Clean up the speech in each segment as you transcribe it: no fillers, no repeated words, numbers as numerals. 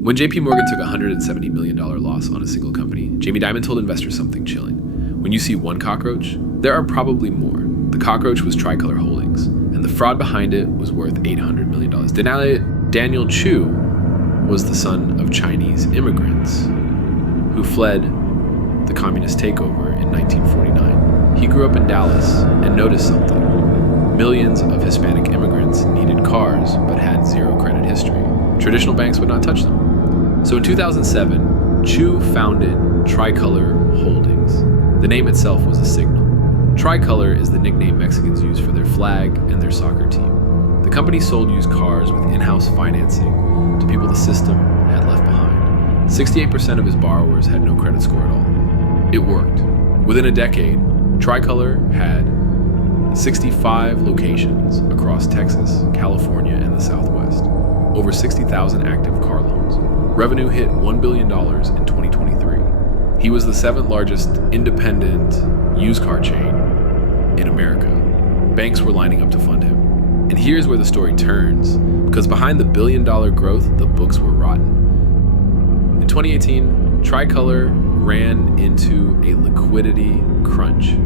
When JPMorgan took a $170 million loss on a single company, Jamie Dimon told investors something chilling. When you see one cockroach, there are probably more. The cockroach was Tricolor Holdings, and the fraud behind it was worth $800 million. Daniel Chu was the son of Chinese immigrants who fled the communist takeover in 1949. He grew up in Dallas and noticed something. Millions of Hispanic immigrants needed cars but had zero credit history. Traditional banks would not touch them. So in 2007, Chu founded Tricolor Holdings. The name itself was a signal. Tricolor is the nickname Mexicans use for their flag and their soccer team. The company sold used cars with in-house financing to people the system had left behind. 68% of his borrowers had no credit score at all. It worked. Within a decade, Tricolor had 65 locations across Texas, California, and the Southwest. Over 60,000 active car loans. Revenue hit $1 billion in 2023. He was the 7th largest independent used car chain in America. Banks were lining up to fund him. And here's where the story turns, because behind the billion-dollar growth, the books were rotten. In 2018, Tricolor ran into a liquidity crunch.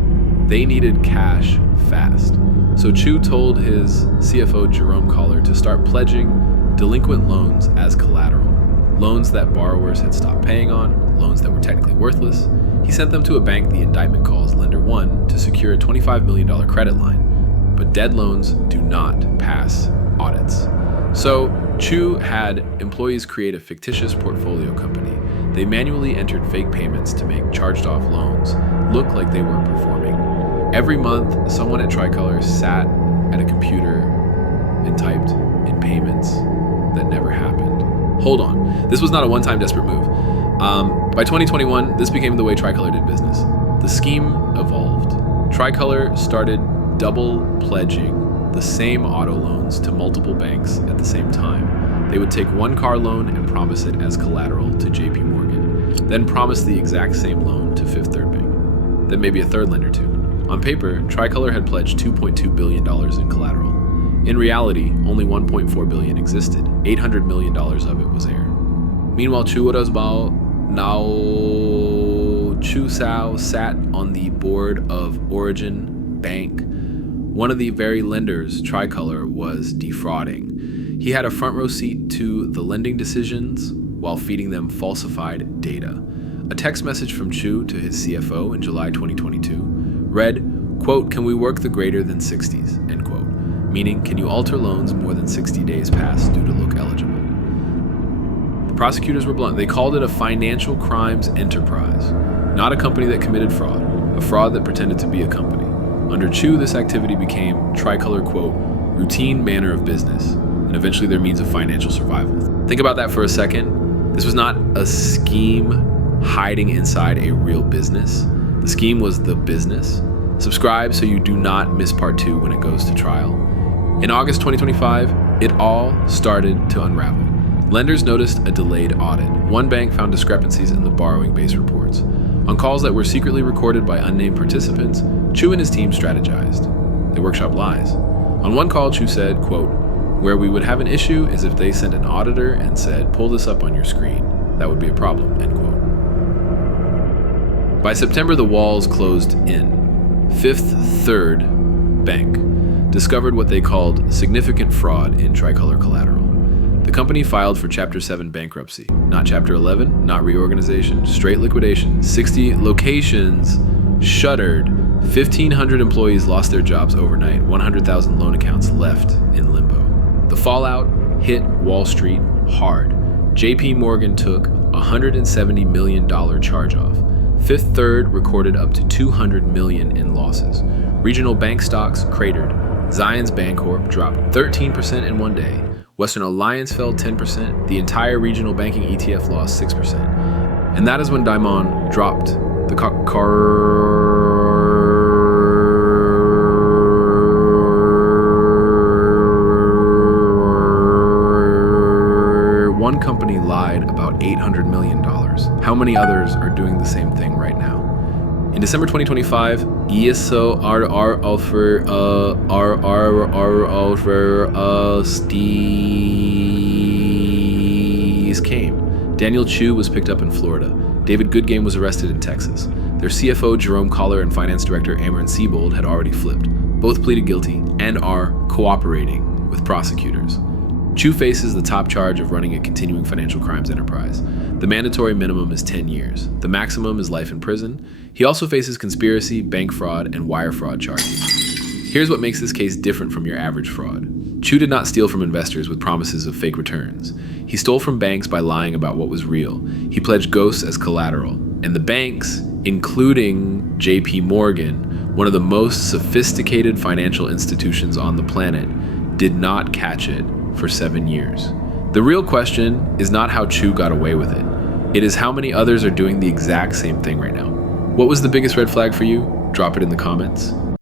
They needed cash fast. So Chu told his CFO Jerome Collar to start pledging delinquent loans as collateral. Loans that borrowers had stopped paying on, loans that were technically worthless. He sent them to a bank the indictment calls Lender 1 to secure a $25 million credit line. But dead loans do not pass audits. So Chu had employees create a fictitious portfolio company. They manually entered fake payments to make charged-off loans look like they were performing. Every month, someone at Tricolor sat at a computer and typed in payments that never happened. Hold on, this was not a one-time desperate move. By 2021, this became the way Tricolor did business. The scheme evolved. Tricolor started double pledging the same auto loans to multiple banks at the same time. They would take one car loan and promise it as collateral to JPMorgan, then promise the exact same loan to Fifth Third Bank, then maybe a third lender too. On paper, Tricolor had pledged $2.2 billion in collateral. In reality, only $1.4 billion existed. $800 million of it was air. Meanwhile, Chu Sao sat on the board of Origin Bank. One of the very lenders Tricolor was defrauding. He had a front row seat to the lending decisions while feeding them falsified data. A text message from Chu to his CFO in July 2022 read, quote, "Can we work the greater than 60s, end quote. Meaning, can you alter loans more than 60 days past due to look eligible? The prosecutors were blunt. They called it a financial crimes enterprise, not a company that committed fraud, a fraud that pretended to be a company. Under Chu, this activity became Tricolor, quote, routine manner of business, and eventually their means of financial survival. Think about that for a second. This was not a scheme hiding inside a real business. The scheme was the business. Subscribe so you do not miss part 2 when it goes to trial. In August 2025, it all started to unravel. Lenders noticed a delayed audit. One bank found discrepancies in the borrowing base reports. On calls that were secretly recorded by unnamed participants, Chu and his team strategized. They workshopped lies. On one call, Chu said, quote, "Where we would have an issue is if they sent an auditor and said, pull this up on your screen. That would be a problem," end quote. By September, the walls closed in. Fifth Third Bank discovered what they called significant fraud in Tricolor collateral. The company filed for Chapter 7 bankruptcy, not Chapter 11, not reorganization, straight liquidation. 60 locations shuttered, 1,500 employees lost their jobs overnight, 100,000 loan accounts left in limbo. The fallout hit Wall Street hard. JPMorgan took a $170 million charge-off. Fifth Third recorded up to $200 million in losses. Regional bank stocks cratered. Zions Bancorp dropped 13% in one day. Western Alliance fell 10%. The entire regional banking ETF lost 6%. And that is when Dimon dropped the One company lied about $800 million. How many others are doing the same thing right now? In December 2025, ESO offer case came. Daniel Chu was picked up in Florida. David Goodgame was arrested in Texas. Their CFO, Jerome Collar, and finance director, Amron Siebold, had already flipped. Both pleaded guilty and are cooperating with prosecutors. Chu faces the top charge of running a continuing financial crimes enterprise. The mandatory minimum is 10 years. The maximum is life in prison. He also faces conspiracy, bank fraud, and wire fraud charges. Here's what makes this case different from your average fraud. Chu did not steal from investors with promises of fake returns. He stole from banks by lying about what was real. He pledged ghosts as collateral. And the banks, including JPMorgan, one of the most sophisticated financial institutions on the planet, did not catch it for 7 years. The real question is not how Chu got away with it. It is how many others are doing the exact same thing right now. What was the biggest red flag for you? Drop it in the comments.